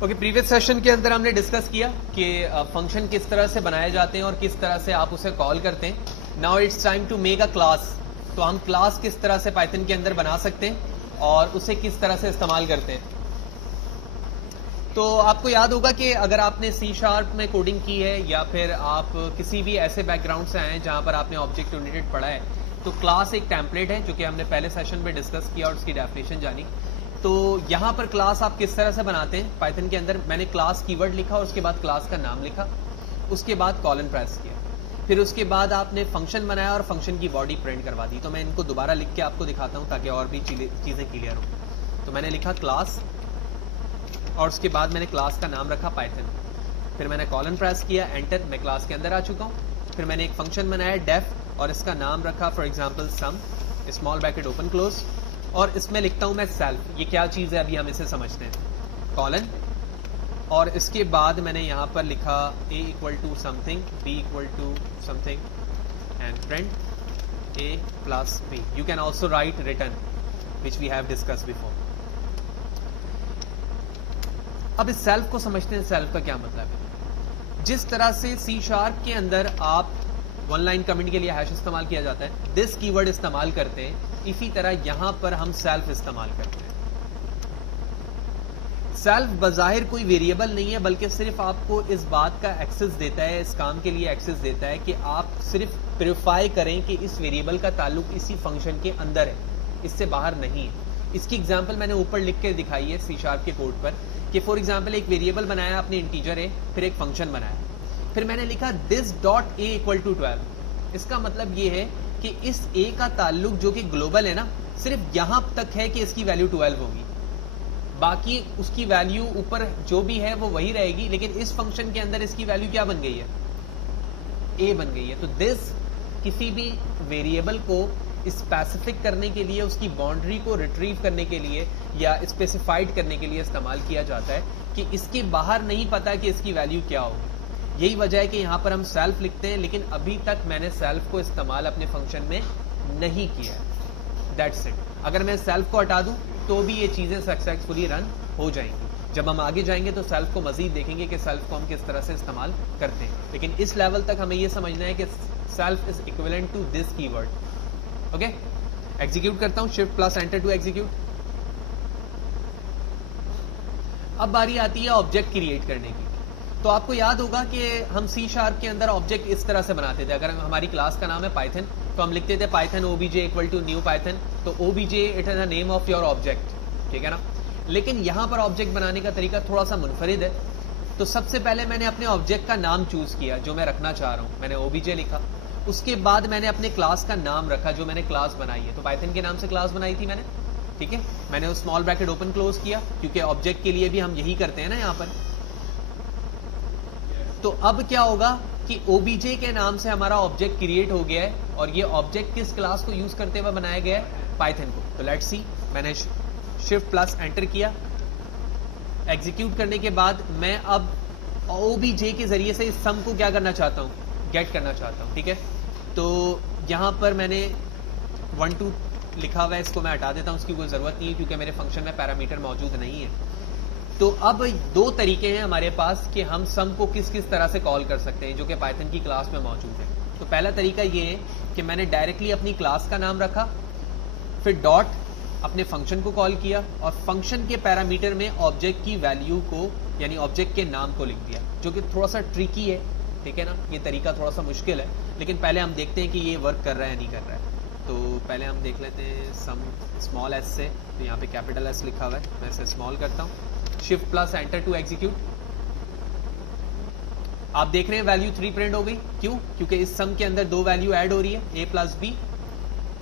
Okay, previous session के अंदर हमने डिस्कस किया कि फंक्शन किस तरह से बनाए जाते हैं और किस तरह से आप उसे कॉल करते हैं। Now it's time to make a class. तो हम क्लास किस तरह से पाइथन के अंदर बना सकते हैं और उसे किस तरह से इस्तेमाल करते हैं। तो आपको याद होगा कि अगर आपने C# में कोडिंग की है या फिर आप किसी भी ऐसे बैकग्राउंड से आए हैं जहां पर आपने ऑब्जेक्ट ओरिएंटेड पढ़ा है, तो क्लास एक टेम्पलेट है जो कि हमने पहले सेशन में डिस्कस किया और उसकी डेफिनेशन जानी। तो यहाँ पर क्लास आप किस तरह से बनाते हैं पाइथन के अंदर, मैंने क्लास कीवर्ड लिखा और उसके बाद क्लास का नाम लिखा, उसके बाद कॉलन प्रेस किया, फिर उसके बाद आपने फंक्शन बनाया और फंक्शन की बॉडी प्रिंट करवा दी। तो मैं इनको दोबारा लिख के आपको दिखाता हूँ ताकि और भी चीज़ें क्लियर हो। तो मैंने लिखा क्लास और उसके बाद मैंने क्लास का नाम रखा पाइथन, फिर मैंने कॉलन प्रेस किया, एंटर, मैं क्लास के अंदर आ चुका हूँ। फिर मैंने एक फंक्शन बनाया डेफ और इसका नाम रखा for example sum, small bracket open close, और इसमें लिखता हूँ मैं सेल्फ। ये क्या चीज़ है अभी हम इसे समझते हैं, कॉलन, और इसके बाद मैंने यहाँ पर लिखा a equal to something, b equal to something and print a plus b। You can also write return which we have discuss before. अब इस सेल्फ को समझते हैं, सेल्फ का क्या मतलब है। जिस तरह से C# के अंदर आप वन लाइन कमेंट के लिए हैश इस्तेमाल किया जाता है, दिस कीवर्ड इस्तेमाल करते हैं, इसी तरह यहां पर हम सेल्फ इस्तेमाल करते हैं। सेल्फ बज़ाहिर कोई वेरिएबल नहीं है, बल्कि सिर्फ आपको इस बात का एक्सेस देता है, इस काम के लिए एक्सेस देता है कि आप सिर्फ प्रीफाई करें कि इस वेरिएबल का ताल्लुक इसी फंक्शन के अंदर है, इससे बाहर नहीं है। इसकी एग्जांपल मैंने ऊपर लिख के दिखाई है C# के कोड पर कि फॉर एग्जांपल एक वेरिएबल बनाया आपने इंटीजर है, फिर एक फंक्शन बनाया, फिर मैंने लिखा this dot a equal to 12। इसका मतलब ये है कि इस a का ताल्लुक जो कि ग्लोबल है ना, सिर्फ यहां तक है कि इसकी वैल्यू 12 होगी, बाकी उसकी वैल्यू ऊपर जो भी है वो वही रहेगी, लेकिन इस फंक्शन के अंदर इसकी वैल्यू क्या बन गई है, a बन गई है। तो दिस किसी भी वेरिएबल को स्पेसिफिक करने के लिए, उसकी बाउंड्री को रिट्रीव करने के लिए या स्पेसिफाइड करने के लिए इस्तेमाल किया जाता है कि इसके बाहर नहीं पता कि इसकी वैल्यू क्या होगी। यही वजह है कि यहाँ पर हम सेल्फ लिखते हैं, लेकिन अभी तक मैंने सेल्फ को इस्तेमाल अपने फंक्शन में नहीं किया है। That's it. अगर मैं सेल्फ को हटा दूं तो भी ये चीज़ें सक्सेसफुली रन हो जाएंगी। जब हम आगे जाएंगे तो सेल्फ को मजीद देखेंगे कि सेल्फ को हम किस तरह से इस्तेमाल करते हैं, लेकिन इस लेवल तक हमें ये समझना है कि self is equivalent to this keyword. Okay, execute करता हूं, shift plus enter to execute. अब बारी आती है ऑब्जेक्ट क्रिएट करने की। तो आपको याद होगा कि हम C# के अंदर ऑब्जेक्ट इस तरह से बनाते थे। अगर हमारी क्लास का नाम है पाइथन तो हम लिखते थे Python obj equal to new Python. तो obj it is the name of your object, ठीक है ना। लेकिन यहां पर ऑब्जेक्ट बनाने का तरीका थोड़ा सा मुनफरिद है। तो सबसे पहले मैंने अपने ऑब्जेक्ट का नाम चूज किया जो मैं रखना चाह रहा हूं, मैंने obj लिखा। उसके बाद मैंने अपने क्लास का नाम रखा जो मैंने क्लास बनाई है। तो पाइथन के नाम से क्लास बनाई थी मैंने, ठीक है। मैंने उस स्मॉल ब्रैकेट ओपन क्लोज किया, क्योंकि ऑब्जेक्ट के लिए भी हम यही करते हैं ना यहाँ पर। तो अब क्या होगा कि obj के नाम से हमारा ऑब्जेक्ट क्रिएट हो गया है, और ये ऑब्जेक्ट किस क्लास को यूज करते हुए बनाया गया है, पाइथन को। तो लेट्स सी, मैंने शिफ्ट प्लस एंटर किया। एग्जीक्यूट करने के बाद मैं अब obj के जरिए से इस सम को क्या करना चाहता हूँ, गेट करना चाहता हूँ, ठीक है। तो यहाँ पर मैंने 1 2 लिखा हुआ है, इसको मैं हटा देता हूँ, उसकी कोई ज़रूरत नहीं है क्योंकि मेरे फंक्शन में पैरामीटर मौजूद नहीं है। तो अब दो तरीके हैं हमारे पास कि हम सम को किस किस तरह से कॉल कर सकते हैं जो कि पाइथन की क्लास में मौजूद है। तो पहला तरीका ये है कि मैंने डायरेक्टली अपनी क्लास का नाम रखा, फिर डॉट अपने फंक्शन को कॉल किया और फंक्शन के पैरामीटर में ऑब्जेक्ट की वैल्यू को यानी ऑब्जेक्ट के नाम को लिख दिया, जो कि थोड़ा सा ट्रिकी है, ठीक है ना। ये तरीका थोड़ा सा मुश्किल है, लेकिन पहले हम देखते हैं कि ये वर्क कर रहा है या नहीं कर रहा है। तो पहले हम देख लेते हैं सम स्मॉल एस से। तो यहाँ पे कैपिटल एस लिखा हुआ है, मैं इसे स्मॉल करता हूँ, shift plus enter to execute. आप देख रहे हैं वैल्यू 3 प्रिंट हो गई। क्यों? क्योंकि इस सम के अंदर दो वैल्यू ऐड हो रही है, a प्लस b,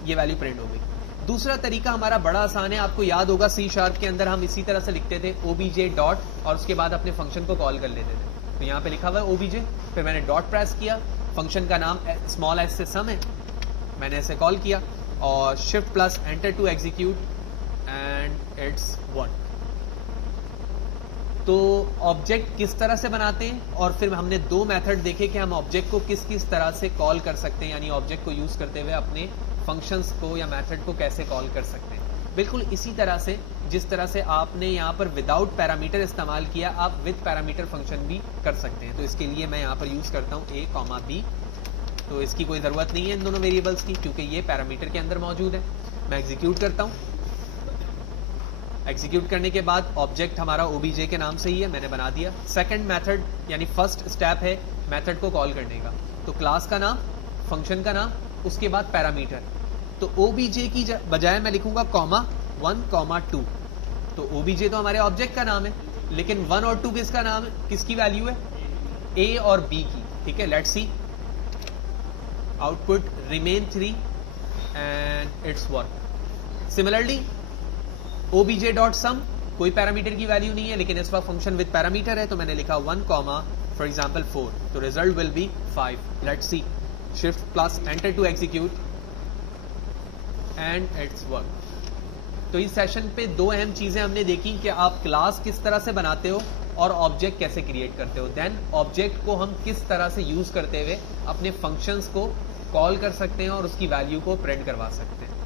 ये वैल्यू प्रिंट हो गई। दूसरा तरीका हमारा बड़ा आसान है, आपको याद होगा C# के अंदर हम इसी तरह से लिखते थे obj डॉट और उसके बाद अपने फंक्शन को कॉल कर लेते थे। तो यहाँ पे लिखा हुआ है obj, फिर मैंने डॉट प्रेस किया, फंक्शन का नाम स्मॉल एस से सम है, मैंने इसे कॉल किया और shift plus enter to execute and it's 1। तो ऑब्जेक्ट किस तरह से बनाते हैं, और फिर हमने दो मेथड देखे कि हम ऑब्जेक्ट को किस किस तरह से कॉल कर सकते हैं, यानी ऑब्जेक्ट को यूज करते हुए अपने फंक्शंस को या मेथड को कैसे कॉल कर सकते हैं। बिल्कुल इसी तरह से जिस तरह से आपने यहाँ पर विदाउट पैरामीटर इस्तेमाल किया, आप विद पैरामीटर फंक्शन भी कर सकते हैं। तो इसके लिए मैं यहाँ पर यूज करता हूँ a, b। तो इसकी कोई ज़रूरत नहीं है इन दोनों वेरिएबल्स की, क्योंकि ये पैरामीटर के अंदर मौजूद है। मैं एग्जीक्यूट करता हूँ। एग्जीक्यूट करने के बाद ऑब्जेक्ट हमारा ओबीजे के नाम से ही है, मैंने बना दिया। सेकंड मेथड यानी फर्स्ट स्टेप है मेथड को कॉल करने का। तो क्लास का नाम, फंक्शन का नाम, उसके बाद पैरामीटर। तो ओबीजे की बजाय मैं लिखूंगा कॉमा 1, 2। तो ओबीजे तो हमारे ऑब्जेक्ट का नाम है, लेकिन 1 और 2 किसका नाम है, किसकी वैल्यू है, ए और बी की। ठीक है, let's see output remain 3 and it's work. Similarly obj dot sum, कोई पैरामीटर की वैल्यू नहीं है, लेकिन इस वक्त फंक्शन विद पैरामीटर है, तो मैंने लिखा 1, फॉर एग्जांपल 4। तो result will be 5। Let's see, shift plus enter to execute and it's work. तो इस सेशन पे दो अहम चीजें हमने देखी कि आप क्लास किस तरह से बनाते हो और ऑब्जेक्ट कैसे क्रिएट करते हो। देन ऑब्जेक्ट को हम किस तरह से यूज करते हुए अपने फंक्शंस को कॉल कर सकते हैं और उसकी वैल्यू को प्रिंट करवा सकते हैं।